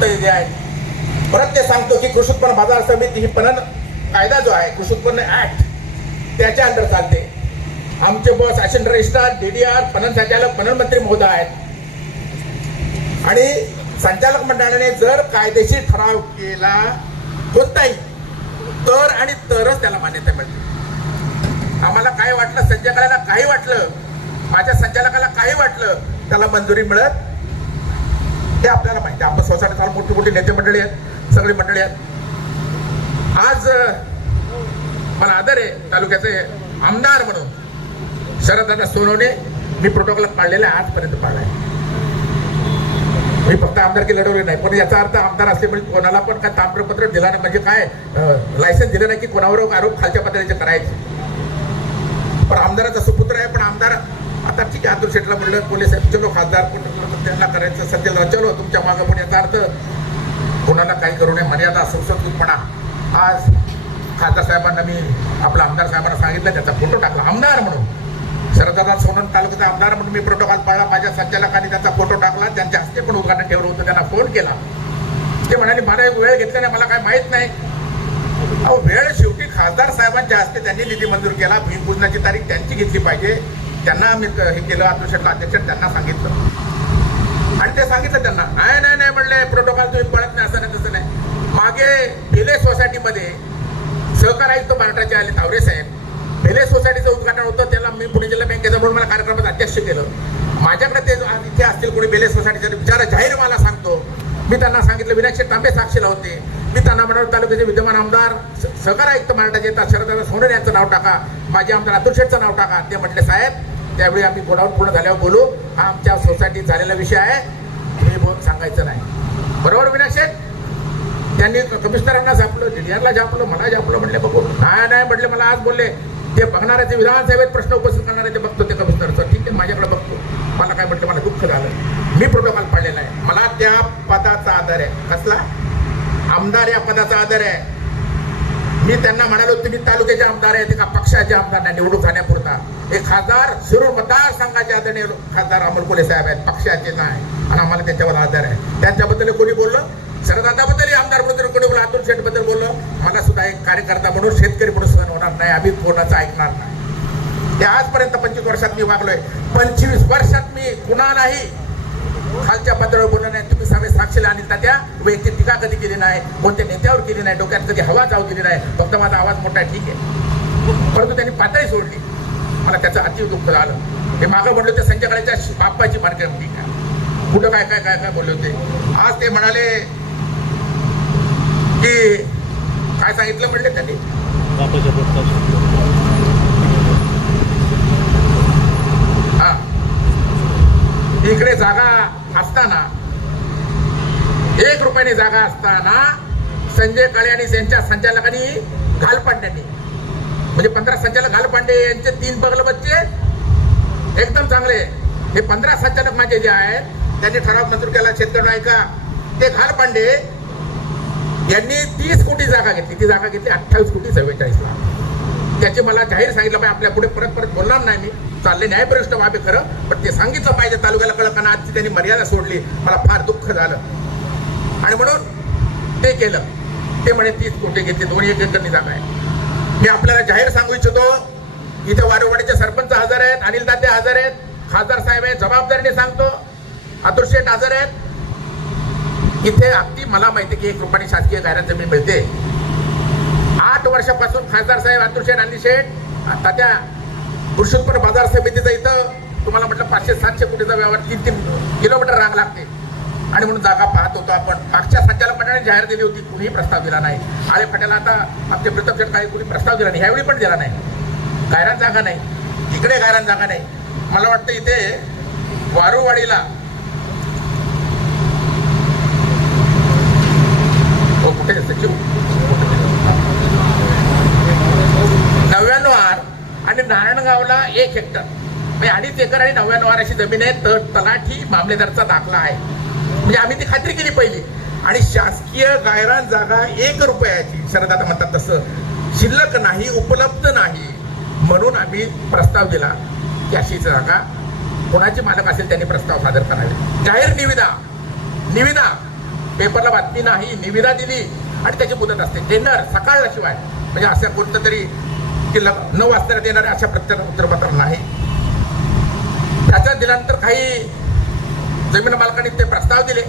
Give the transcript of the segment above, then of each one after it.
फक्त आहे परत ते सांगतो की कृषी उत्पन्न बाजार समिती ही पणन कायदा जो आहे कृषी उत्पन्न ऍक्ट त्याच्या अंडर चालते. आमचे बॉस ऍक्शन रजिस्ट्रार डीडीआर पणन संचालक पणन मंत्री महोदय आहेत. आणि संचालक मंडळाने जर कायदेशीर ठराव केला कोणताही तर आणि तरच त्याला मान्यता मिळते. आम्हाला काय वाटलं? संचालकाला काही वाटलं? माझ्या संचालकाला काही वाटलं? त्याला मंजुरी मिळत ते आपल्याला माहिती आहे. आपण सोसायटी मोठी मोठी नेते मंडळी आहेत. सगळी मंडळी आहेत. आज मला आदर आहे तालुक्याचे आमदार म्हणून शरददादा सोनवणे मी प्रोटोकॉल पाळलेला आहे. आजपर्यंत पाळलाय. मी फक्त आमदारकी लढवली नाही पण याचा अर्थ आमदार असल्यामुळे कोणाला पण काय ताम्रपत्र दिला नाही. म्हणजे काय लायसन्स दिलं नाही की कोणावर आरोप खालच्या पातळीचे करायचे. पण आमदाराचा सुपुत्र आहे. पण आमदार आता ठीक आहे आतुर शेटला म्हणलं पोलीस साहेब चलो खासदार पण त्यांना करायचं सध्याला चलो तुमच्या मागं पण याचा अर्थ कोणाला काही करू नये मर्यादा सुसंस्कृतपणा आज खासदार साहेबांना मी आपला आमदार साहेबांना सांगितलं त्याचा फोटो टाकला. आमदार म्हणून. शरदादा सोनन तालुक्याचा आमदार म्हणून मी प्रोटोकॉल पाळला माझ्या संचालकांनी त्याचा फोटो टाकला त्यांच्या हस्ते पण उद्घाटन ठेवलं होतं त्यांना फोन केला. ते म्हणाले मला एक वेळ घेतला नाही मला काय माहीत नाही. अहो वेळ शेवटी खासदार साहेबांच्या हस्ते त्यांनी निधी मंजूर केला भूमिपूजनाची तारीख त्यांची घेतली पाहिजे. त्यांना मी क- हे केलं अतुल अध्यक्ष त्यांना सांगितलं. आणि ते सांगितलं त्यांना. नाही नाही नाही म्हणले प्रोटोकॉल तुम्ही पळत नाही असं नाही तसं नाही. मागे भिले सोसायटीमध्ये सहकार आयुक्त महाराष्ट्राचे आले तावरे साहेब. भिले सोसायटीचं उद्घाटन होतं त्याला मी पुणे जिल्हा बँकेचा म्हणून मला कार्यक्रमात अध्यक्ष केलं. माझ्याकडे ते इथे असतील कोणी बेले सोसायटीचे विचार जाहीर मला सांगतो. मी त्यांना सांगितलं विनायक तांबे साक्षीला होते. मी त्यांना म्हणाल तालुक्याचे विद्यमान आमदार सहकार आयुक्त महाराष्ट्राचे येतात शरददादा सोनेर यांचं नाव टाका माझे आमदार अतुल शेठचं नाव टाका ते म्हटले साहेब त्यावेळी आम्ही गोडाऊन पूर्ण झाल्यावर बोलू. हा आमच्या सोसायटीत झालेला विषय आहे. हे बोल सांगायचं नाही. बरोबर विनाश त्यांनी कमिशनरांना झापलं डीडीआरला झापलं मला झापलं म्हणले बघू. नाही नाही म्हटले मला आज बोलले. ते बघणार आहे ते विधानसभेत प्रश्न उपस्थित करणारे ते बघतो ते कमिशनरचं ठीक आहे माझ्याकडे बघतो. मला काय म्हटलं मला दुःख झालं. मी प्रोटोकॉल पाडलेला आहे. मला त्या पदाचा आधार आहे. कसला? आमदार या पदाचा आधार आहे. मी त्यांना म्हणालो तुम्ही तालुक्याचे आमदार आहेत का पक्षाचे आमदार नाही निवडून जाण्यापुरता. एक खासदार शिरूर मतदारसंघाचे आदरणीय खासदार अमोल कोले साहेब आहेत पक्षाचे नाही. आणि आम्हाला त्याच्यावर आधार आहे. त्यांच्याबद्दल कोणी बोललं? शरदादाबद्दल आमदार म्हणून कोणी बोललं? अतुल शेठबद्दल बोललं? मला सुद्धा एक कार्यकर्ता म्हणून शेतकरी म्हणून सहन होणार नाही. आम्ही कोणाचं ऐकणार नाही. ते आजपर्यंत पंचवीस वर्षात मी वागलोय. पंचवीस वर्षात मी कुणालाही खालच्या पातळीवर बोललं नाही. तुम्ही सगळे साक्षीला आणि त्या वैयक्तिक टीका कधी केली नाही कोणत्या नेत्यावर केली नाही डोक्यात कधी हवा जाऊ दिली नाही फक्त माझा आवाज मोठा आहे, ठीक आहे. परंतु त्यांनी पातळी सोडली. मला त्याचं अति दुःख झालं. हे मागं म्हणलं ते संजयकाळीच्या बाप्पाची मार्केट ठीक आहे. कुठं काय काय काय काय बोलले होते? आज ते म्हणाले की काय सांगितलं म्हणले त्यांनी? हा. इकडे जागा असताना एक रुपयाने जागा असताना संजय काळे आणि त्यांच्या संचालकांनी घालपांड्यांनी म्हणजे पंधरा संचालक घालपांडे यांचे तीन बगल बच्चे एकदम चांगले. हे पंधरा संचालक माझे जे आहेत त्यांनी ठराव मंजूर केला. शेतकरी ऐका. ते घालपांडे यांनी तीस कोटी जागा घेतली. ती जागा घेतली अठ्ठावीस कोटी चव्वेचाळीस लाख. त्याचे मला जाहीर सांगितलं पाहिजे आपल्या पुढे परत परत बोलणार नाही मी. चालले न्यायप्रविष्ट व्हावे खरं पण ते सांगितलं पाहिजे तालुक्याला कळलं आजची त्यांनी मर्यादा सोडली. मला फार दुःख झालं. आणि म्हणून ते केलं. ते म्हणे तीस कोटी घेतले दोन एक एकरनी जागा आहे. मी आपल्याला जाहीर सांगू इच्छितो इथे वारवाडीचे सरपंच हजर आहेत अनिल दाते हजर आहेत खासदार साहेब आहेत जबाबदारीने सांगतो अतुल शेठ हजर आहेत. इथे अगदी मला माहिती की एक रुपयाने शासकीय गायरान जमीन मिळते. आठ वर्षापासून खासदार साहेब अतुल शेठ अनिल शेठ आता त्या कृषी उत्पन्न बाजार समितीचा इथं तुम्हाला म्हटलं पाचशे सातशे कोटीचा व्यवहार तीन तीन किलोमीटर रांग लागते. आणि म्हणून जागा पाहत होतो आपण. मागच्या संचालक मंडळाने जाहीर दिली होती कुणीही प्रस्ताव दिला नाही. आले पटेला आता आमचे प्रत्यक्ष काही कुणी प्रस्ताव दिला नाही. ह्यावेळी पण दिला नाही. गायरान जागा नाही. इकडे गायरान जागा नाही. मला वाटतं इथे वारूवाडीला हो कुठे सचिव नव्याण्णव आर आणि नारायणगावला एक हेक्टर. म्हणजे अडीच एकर आणि नव्याण्णव अशी जमीन आहे. तर तलाठी मामलेदारचा दाखला आहे. म्हणजे आम्ही ती खात्री केली पहिली. आणि शासकीय गायरान जागा एक रुपयाची. शरदाता म्हणतात तसं. शिल्लक नाही उपलब्ध नाही. म्हणून आम्ही प्रस्ताव दिला की अशी जागा कोणाची मालक असेल त्यांनी प्रस्ताव सादर करावे. जाहीर निविदा. निविदा. पेपरला बातमी नाही. निविदा दिली. आणि त्याची मुदत असते. टेंडर सकाळला शिवाय. म्हणजे असं कोणतं तरी की ल- नऊ वाजता देणारे अशा प्रत्येक उत्तरपत्र नाही. त्याच्या दिल्यानंतर काही जमीन मालकांनी ते प्रस्ताव दिले.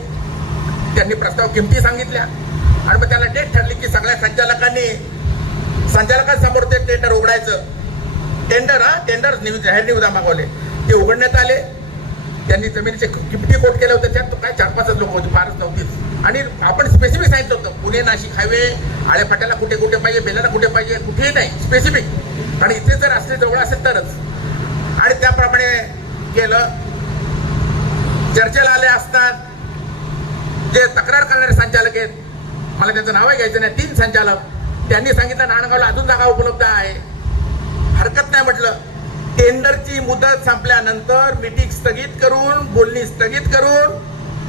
त्यांनी प्रस्ताव किमती सांगितल्या. आणि मग त्याला डेट ठरली की सगळ्या संचालकांनी संचालकांसमोर ते टेंडर उघडायचं. टेंडर हा टेंडर जाहीर निविदा मागवले. ते उघडण्यात आले. त्यांनी जमिनीचे किमती कोट केल्या होते. त्यात काय चार पाचच लोक होते. फारच नव्हतीच. आणि आपण स्पेसिफिक सांगितलं होतं पुणे नाशिक हायवे आळेफाट्याला कुठे कुठे पाहिजे बेलाला कुठे पाहिजे कुठेही नाही स्पेसिफिक आणि इथे जर असले जवळ असेल तरच. आणि त्याप्रमाणे केलं. चर्चेला आले असतात जे तक्रार करणारे संचालक आहेत मला त्यांचं नावही घ्यायचं नाही तीन संचालक त्यांनी सांगितलं नाणगावला अजून जागा उपलब्ध आहे. हरकत नाही म्हटलं. टेंडरची मुदत संपल्यानंतर मिटिंग स्थगित करून बोलणी स्थगित करून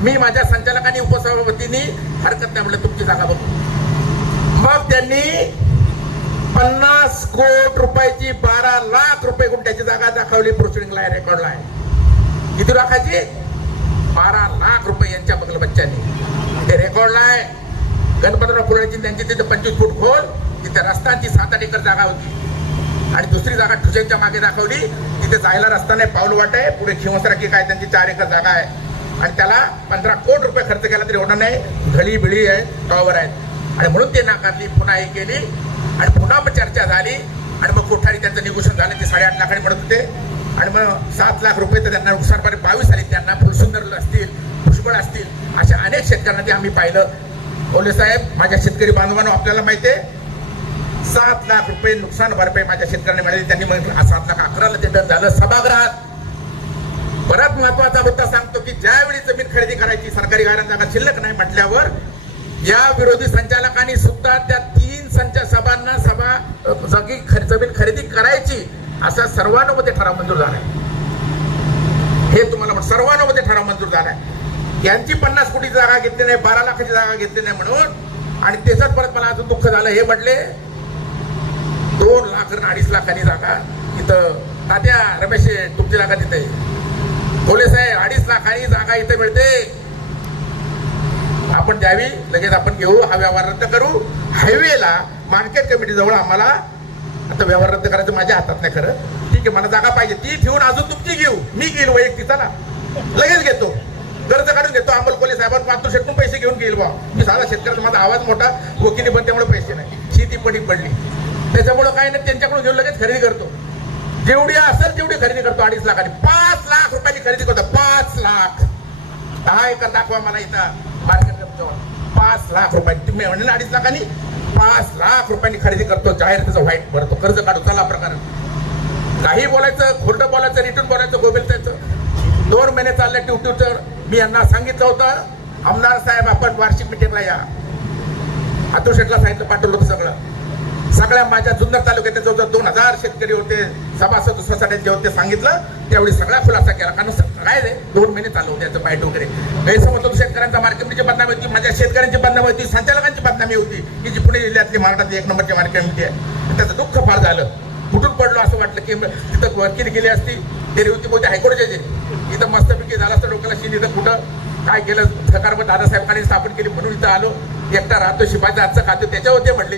मी माझ्या संचालकांनी उपसभापतींनी हरकत नाही म्हटलं तुमची जागा बघू. मग त्यांनी पन्नास कोट रुपयाची बारा लाख रुपये गुंठ्याची जागा दाखवली प्रोसिडिंगला आहे रेकॉर्डला आहे. किती लाखाची? बारा लाख रुपये यांच्या बगल बच्च्यांनी. ते रेकॉर्डला आहे. गणपतराव फुलाची त्यांची तिथे पंचवीस फूट खोल तिथे रस्त्यांची सात आठ एकर जागा होती. आणि दुसरी जागा ठुसेंच्या मागे दाखवली तिथे जायला रस्ता नाही पाऊल वाट आहे. पुढे खिवसरा की काय त्यांची चार एकर जागा आहे. आणि त्याला पंधरा कोट रुपये खर्च केला तरी होणार नाही. घडी बिळी आहे टॉवर आहेत. आणि म्हणून ते नाकारली पुन्हा हे केली. आणि पुन्हा मग चर्चा झाली. आणि मग कोठारी त्यांचं निगोशन झालं. ते साडेआठ लाखाने म्हणत होते. आणि मग सात लाख रुपये तर त्यांना नुकसानपणे बावीस आले त्यांना फुलसुंदर असतील पुष्कळ असतील अशा अनेक शेतकऱ्यांना ते आम्ही पाहिलं. बोले साहेब माझ्या शेतकरी बांधवांनो आपल्याला माहिती आहे सात लाख रुपये नुकसान भरपाई माझ्या शेतकऱ्यांनी मिळाली. त्यांनी म्हटलं "हा सात लाख अकराला ते झालं. सभागृहात परत महत्त्वाचा मुद्दा सांगतो की ज्यावेळी जमीन खरेदी करायची सरकारी गाड्या जागा शिल्लक नाही म्हटल्यावर या विरोधी संचालकांनी सुद्धा त्या तीन संच सभांना सभा जागी जमीन खरेदी करायची असा सर्वानुमते ठराव मंजूर झालाय. हे तुम्हाला सर्वानुमते ठराव मंजूर झालाय. यांची पन्नास कोटी जागा घेतली नाही बारा लाखाची जागा घेतली नाही म्हणून आणि त्याच्यात परत मला अजून दुःख झालं हे म्हटले दोन लाख अडीच लाखांनी जागा इथं तात्या रमेश तुमची जागा तिथे. बोले साहेब अडीच लाखांनी जागा इथे मिळते. आपण द्यावी लगेच आपण घेऊ हा व्यवहार रद्द करू. हायवेला मार्केट कमिटी जवळ आम्हाला आता व्यवहार रद्द करायचं माझ्या हातात नाही खरं. ठीक आहे मला जागा पाहिजे ती ठेवून अजून तुमची घेऊ. मी घेईल वैयक्तिक चला. लगेच घेतो. कर्ज काढून घेतो अंमल कोले साहेबांना पाच शेतून पैसे घेऊन घेईल बा मी साधा शेतकऱ्याचा माझा आवाज मोठा. वकिली पण त्यामुळे पैसे नाही. शेती पडी पडली. त्याच्यामुळं काय नाही त्यांच्याकडून घेऊन लगेच खरेदी करतो. जेवढी असेल तेवढी खरेदी करतो अडीच लाखाची. पाच लाख रुपयांनी खरेदी करतो पाच लाख. दहा एकर दाखवा मला इथं मार्केट पाच लाख रुपयांनी तुम्ही म्हणले अडीच लाखांनी. पाच लाख रुपयांनी खरेदी करतो जाहीर त्याचं व्हाईट भरतो. कर्ज काढू चला प्रकार काही बोलायचं खोटं बोलायचं रिटर्न बोलायचं गोबेल त्याचं. दोन महिने चालले ड्युटीवर. मी यांना सांगितलं होतं आमदार साहेब आपण वार्षिक मिटिंगला या. अतुल शेटला सांगितलं पाठवलं होतं सगळं. सगळ्या माझ्या जुन्नर तालुक्यात जवळजवळ दोन हजार शेतकरी होते सभासद सोसायटी होते सांगितलं त्यावेळी सगळा खुलासा केला. कारण काय दोन महिने चालू होते याचं बाईट वगैरे. गैरसमज होतो शेतकऱ्यांचा मार्केटची बदनामी होती माझ्या शेतकऱ्यांची बदनामी होती संचालकांची बदनामी होती. की जी पुणे जिल्ह्यातली महाराष्ट्रातली एक नंबरची मार्केटमध्ये आहे त्याचं दुःख फार झालं. कुठून पडलो असं वाटलं की तिथं वकील गेली असती ते होती बोलते हायकोर्टचे इथं मस्तपैकी झालं असतं डोक्याला शीन इथं कुठं? काय केलं? सकारात्मक दादासाहेबांनी स्थापन केली म्हणून इथं आलो. एकटा राहतो शिपायचं आजचं खातो त्याच्यावर ते म्हणले.